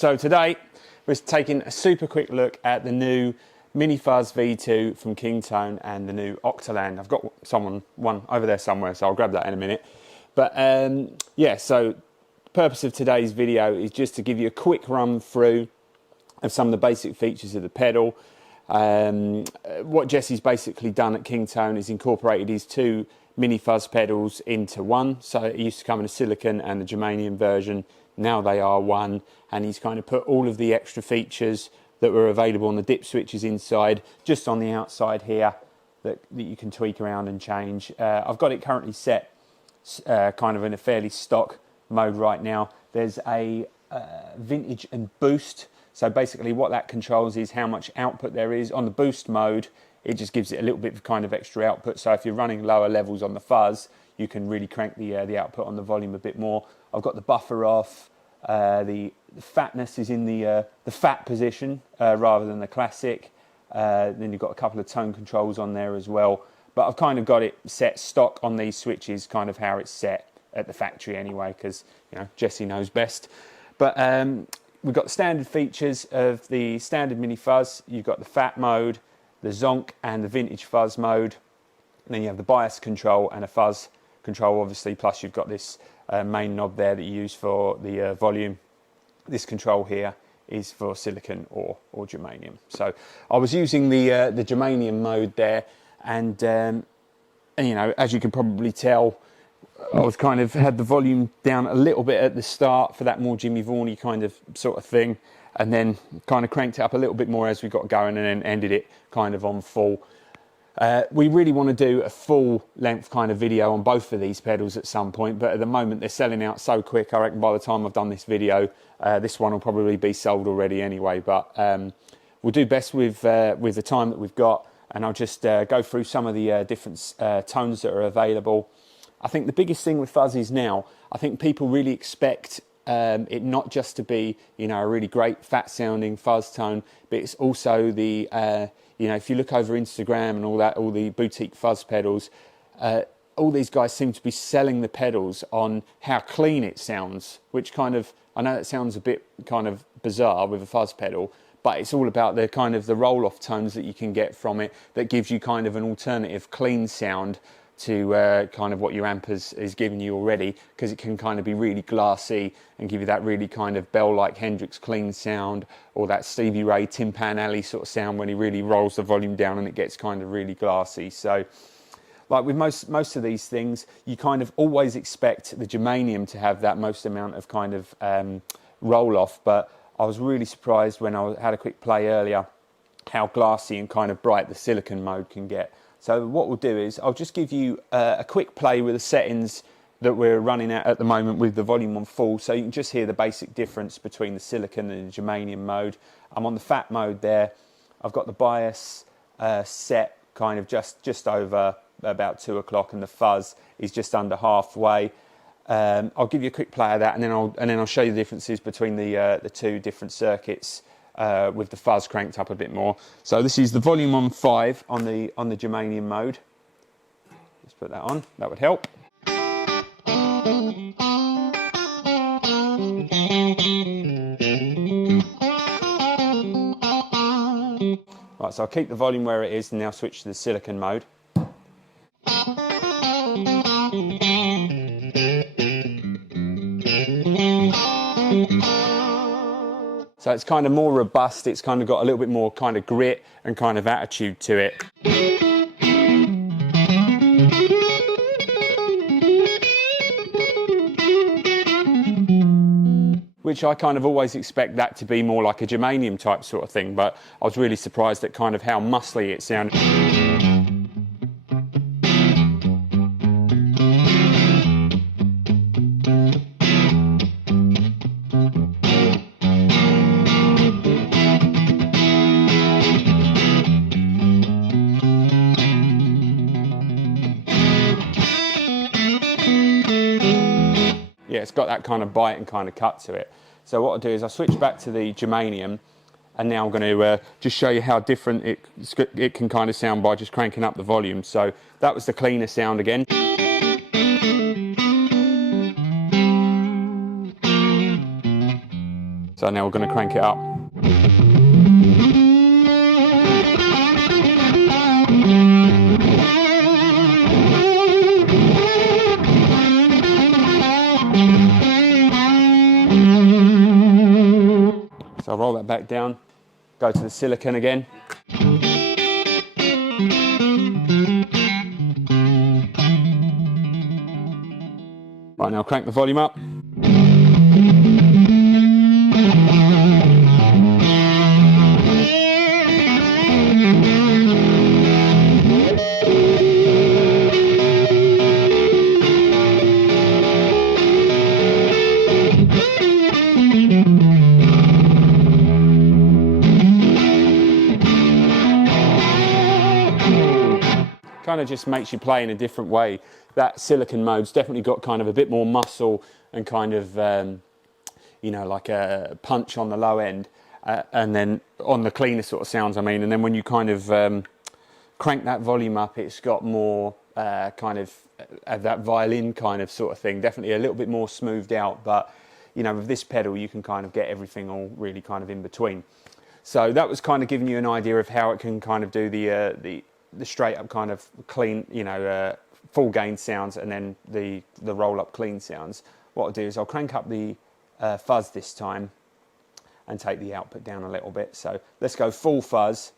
So today we're taking a super quick look at the new Mini Fuzz V2 from Kingtone and the new Octoland. I've got one over there somewhere, so I'll grab that in a minute. But yeah, so the purpose of today's video is just to give you a quick run through of some of the basic features of the pedal. What Jesse's basically done at Kingtone is incorporated his two Mini Fuzz pedals into one. So it used to come in a silicon and the Germanium version. Now they are one, and he's kind of put all of the extra features that were available on the dip switches inside, just on the outside here, that you can tweak around and change. I've got it currently set kind of in a fairly stock mode right now. There's a vintage and boost. So basically what that controls is how much output there is. On the boost mode, it just gives it a little bit of kind of extra output. So if you're running lower levels on the fuzz, you can really crank the output on the volume a bit more. I've got the buffer off. The fatness is in the fat position rather than the classic. Then you've got a couple of tone controls on there as well. But I've kind of got it set stock on these switches, kind of how it's set at the factory anyway, because you know Jesse knows best. But we've got the standard features of the standard Mini Fuzz. You've got the fat mode, the zonk, and the vintage fuzz mode. And then you have the bias control and a fuzz control, obviously. Plus you've got this main knob there that you use for the volume. This control here is for silicon or germanium. So I was using the germanium mode there, and you know, as you can probably tell, I was kind of had the volume down a little bit at the start for that more Jimmy Vaughan-y kind of sort of thing, and then kind of cranked it up a little bit more as we got going, and then ended it kind of on full. We really want to do a full length kind of video on both of these pedals at some point, but at the moment they're selling out so quick. I reckon by the time I've done this video, this one will probably be sold already anyway. But we'll do best with the time that we've got, and I'll just go through some of the different tones that are available. I think the biggest thing with fuzzes now, I think people really expect it not just to be, you know, a really great fat sounding fuzz tone, but it's also the you know, if you look over Instagram and all that, all the boutique fuzz pedals, all these guys seem to be selling the pedals on how clean it sounds, which kind of, I know that sounds a bit kind of bizarre with a fuzz pedal, but it's all about the kind of the roll-off tones that you can get from it that gives you kind of an alternative clean sound to kind of what your amp is giving you already, because it can kind of be really glassy and give you that really kind of Bell-like Hendrix clean sound, or that Stevie Ray Tin Pan Alley sort of sound when he really rolls the volume down and it gets kind of really glassy. So like with most of these things, you kind of always expect the germanium to have that most amount of kind of roll-off, but I was really surprised when I had a quick play earlier how glassy and kind of bright the silicon mode can get. So what we'll do is I'll just give you a quick play with the settings that we're running at the moment with the volume on full, so you can just hear the basic difference between the silicon and the germanium mode. I'm on the fat mode there. I've got the bias set kind of just over about 2 o'clock, and the fuzz is just under halfway. I'll give you a quick play of that, and then I'll show you the differences between the two different circuits. With the fuzz cranked up a bit more. So this is the volume on 5 on the germanium mode. Let's put that on, that would help. Right, so I'll keep the volume where it is and now switch to the silicon mode. So it's kind of more robust, it's kind of got a little bit more kind of grit and kind of attitude to it. Which I kind of always expect that to be more like a germanium type sort of thing, but I was really surprised at kind of how muscly it sounded. Yeah, it's got that kind of bite and kind of cut to it. So what I'll do is I'll switch back to the germanium, and now I'm going to just show you how different it can kind of sound by just cranking up the volume. So that was the cleaner sound again. So now we're going to crank it up. So I'll roll that back down, go to the silicon again. Right, now crank the volume up. Kind of just makes you play in a different way. That silicon mode's definitely got kind of a bit more muscle and kind of, you know, like a punch on the low end, and then on the cleaner sort of sounds, I mean, and then when you kind of crank that volume up, it's got more kind of that violin kind of sort of thing, definitely a little bit more smoothed out, but, you know, with this pedal, you can kind of get everything all really kind of in between. So that was kind of giving you an idea of how it can kind of do the straight up kind of clean, you know, full gain sounds, and then the roll up clean sounds. What I'll do is I'll crank up the fuzz this time and take the output down a little bit. So let's go full fuzz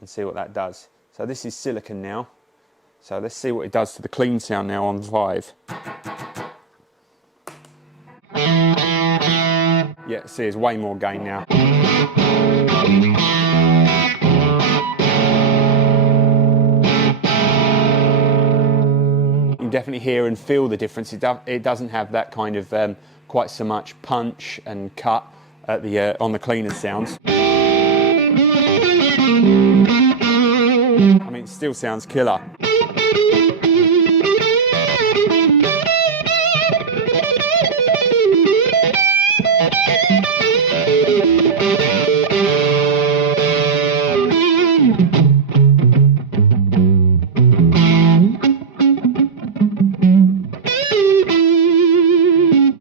and see what that does. So this is silicon now. So let's see what it does to the clean sound now on 5. Yeah, see, there's way more gain now. You can definitely hear and feel the difference. It doesn't have that kind of quite so much punch and cut at the on the cleaner sounds. I mean, it still sounds killer.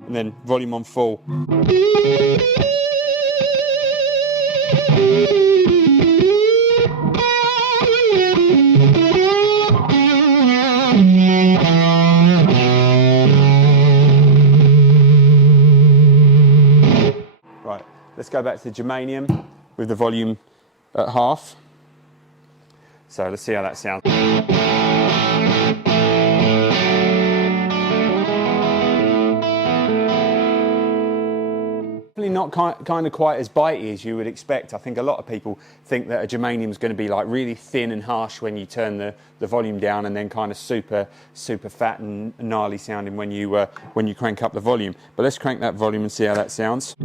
And then volume on full. Right, let's go back to the Germanium with the volume at half. So let's see how that sounds. Not kind of quite as bitey as you would expect. I think a lot of people think that a Germanium is going to be like really thin and harsh when you turn the volume down, and then kind of super fat and gnarly sounding when you crank up the volume. But let's crank that volume and see how that sounds.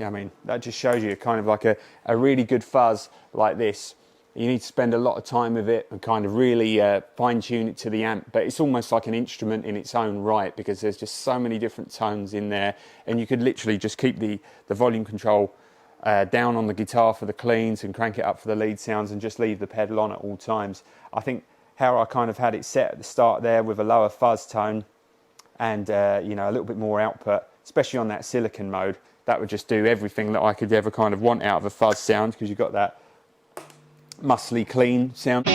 I mean, that just shows you kind of like a really good fuzz like this. You need to spend a lot of time with it and kind of really fine tune it to the amp, but it's almost like an instrument in its own right, because there's just so many different tones in there, and you could literally just keep the volume control down on the guitar for the cleans and crank it up for the lead sounds and just leave the pedal on at all times. I think how I kind of had it set at the start there with a lower fuzz tone and you know, a little bit more output, especially on that silicon mode, that would just do everything that I could ever kind of want out of a fuzz sound, because you've got that muscly clean sound.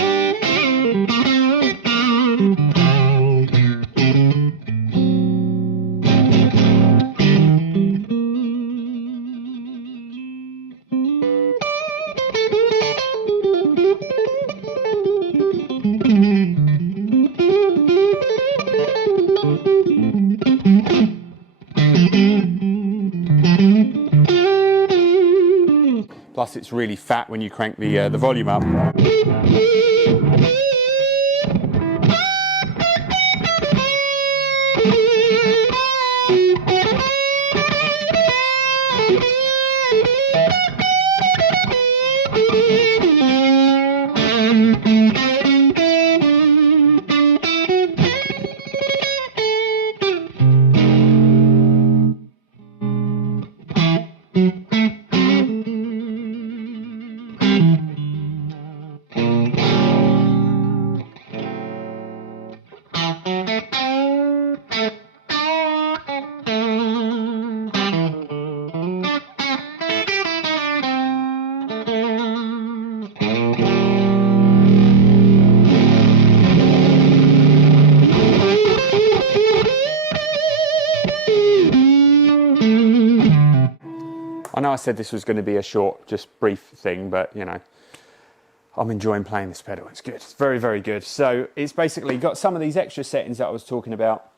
Plus it's really fat when you crank the volume up. know I said this was going to be a short, just brief thing, but you know, I'm enjoying playing this pedal. It's good. It's very, very good. So it's basically got some of these extra settings that I was talking about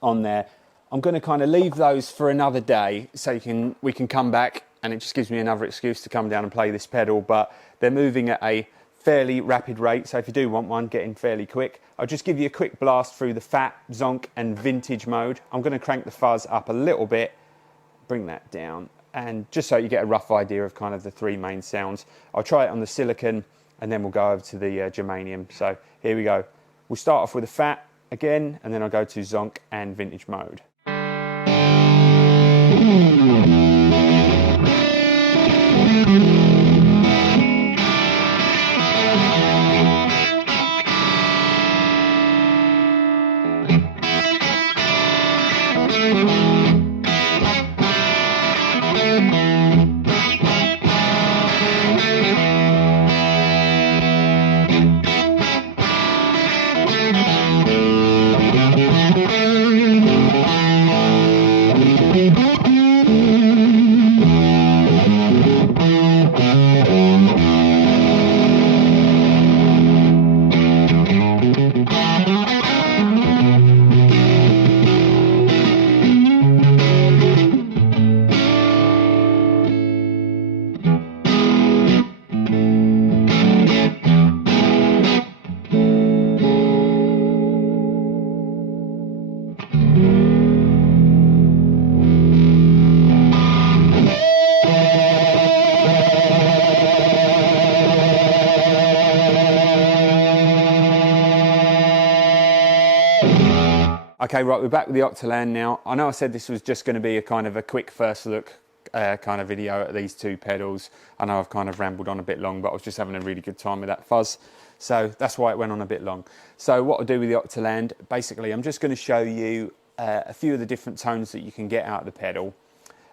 on there. I'm going to kind of leave those for another day so we can come back, and it just gives me another excuse to come down and play this pedal. But they're moving at a fairly rapid rate, so if you do want one, get in fairly quick. I'll just give you a quick blast through the fat, zonk and vintage mode. I'm going to crank the fuzz up a little bit, bring that down, and just so you get a rough idea of kind of the three main sounds. I'll try it on the silicon and then we'll go over to the germanium. So here we go. We'll start off with a fat again, and then I'll go to zonk and vintage mode. Okay, right, we're back with the Octoland now. I know I said this was just going to be a kind of a quick first look kind of video at these two pedals. I know I've kind of rambled on a bit long, but I was just having a really good time with that fuzz. So that's why it went on a bit long. So what I'll do with the Octoland, basically I'm just going to show you a few of the different tones that you can get out of the pedal.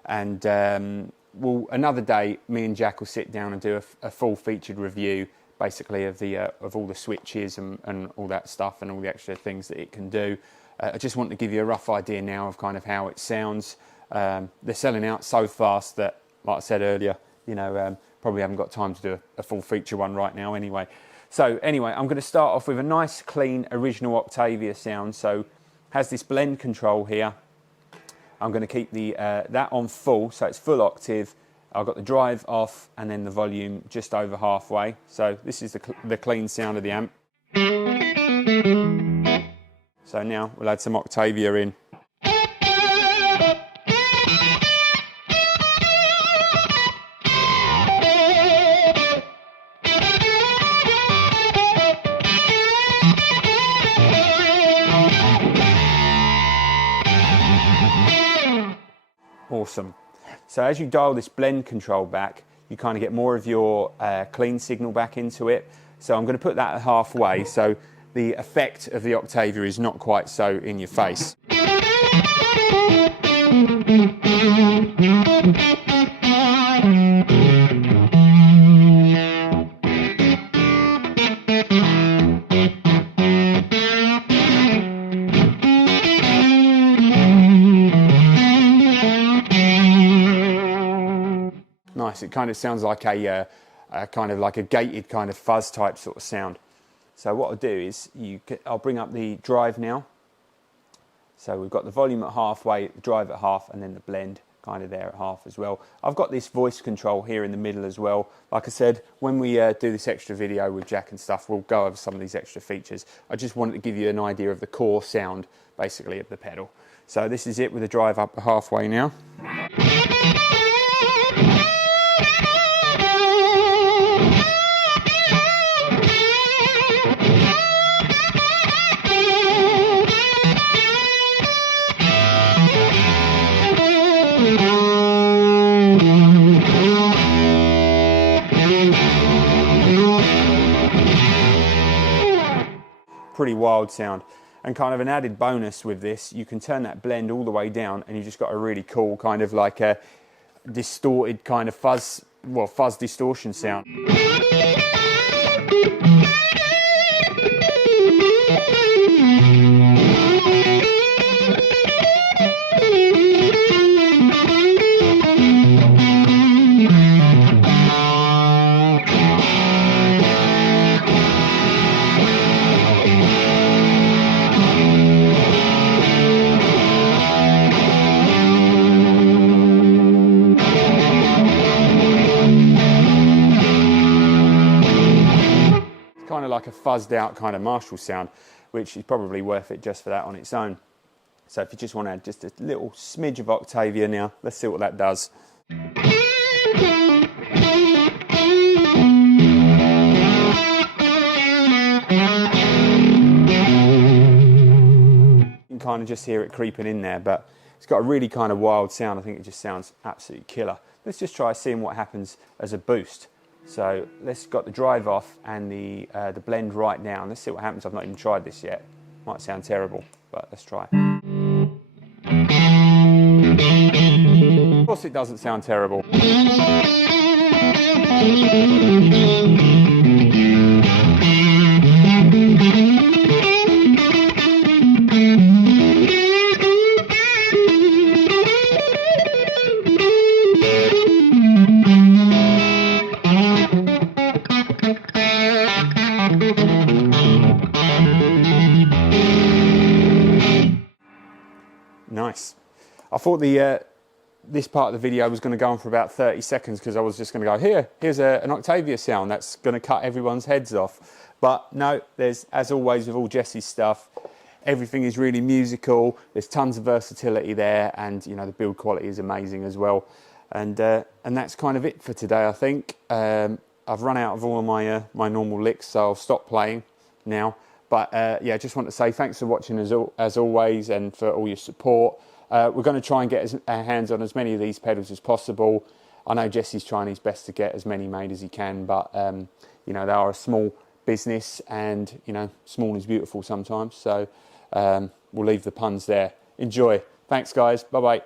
And another day, me and Jack will sit down and do a full featured review basically of all the switches and all that stuff and all the extra things that it can do. I just want to give you a rough idea now of kind of how it sounds. They're selling out so fast that, like I said earlier, you know, probably haven't got time to do a full feature one right now anyway. So anyway, I'm going to start off with a nice clean original Octavia sound. So has this blend control here. I'm going to keep that on full, so it's full octave. I've got the drive off and then the volume just over halfway. So this is the clean sound of the amp. So now we'll add some Octavia in. Awesome. So as you dial this blend control back, you kind of get more of your clean signal back into it. So I'm going to put that at halfway, so the effect of the Octavia is not quite so in your face. Nice. It kind of sounds like a kind of like a gated kind of fuzz type sort of sound. So what I'll do is I'll bring up the drive now. So we've got the volume at halfway, the drive at half, and then the blend kind of there at half as well. I've got this voice control here in the middle as well. Like I said, when we do this extra video with Jack and stuff, we'll go over some of these extra features. I just wanted to give you an idea of the core sound, basically, of the pedal. So this is it with the drive up halfway now. Pretty wild sound. And kind of an added bonus with this, you can turn that blend all the way down and you just got a really cool kind of like a distorted kind of fuzz distortion sound. kind of like a fuzzed out kind of Marshall sound, which is probably worth it just for that on its own. So if you just want to add just a little smidge of Octavia now, let's see what that does. You can kind of just hear it creeping in there, but it's got a really kind of wild sound. I think it just sounds absolutely killer. Let's just try seeing what happens as a boost. So let's got the drive off and the blend right down. Let's see what happens. I've not even tried this yet. Might sound terrible, but let's try. Of course it doesn't sound terrible. Nice. I thought this part of the video was going to go on for about 30 seconds because I was just going to go, here's an Octavia sound that's going to cut everyone's heads off. But no, there's, as always with all Jesse's stuff, everything is really musical. There's tons of versatility there, and you know, the build quality is amazing as well. And that's kind of it for today, I think. I've run out of all of my normal licks, so I'll stop playing now. But yeah, just want to say thanks for watching as always, and for all your support. We're going to try and get our hands on as many of these pedals as possible. I know Jesse's trying his best to get as many made as he can, but you know, they are a small business, and you know, small is beautiful sometimes. So we'll leave the puns there. Enjoy. Thanks, guys. Bye bye.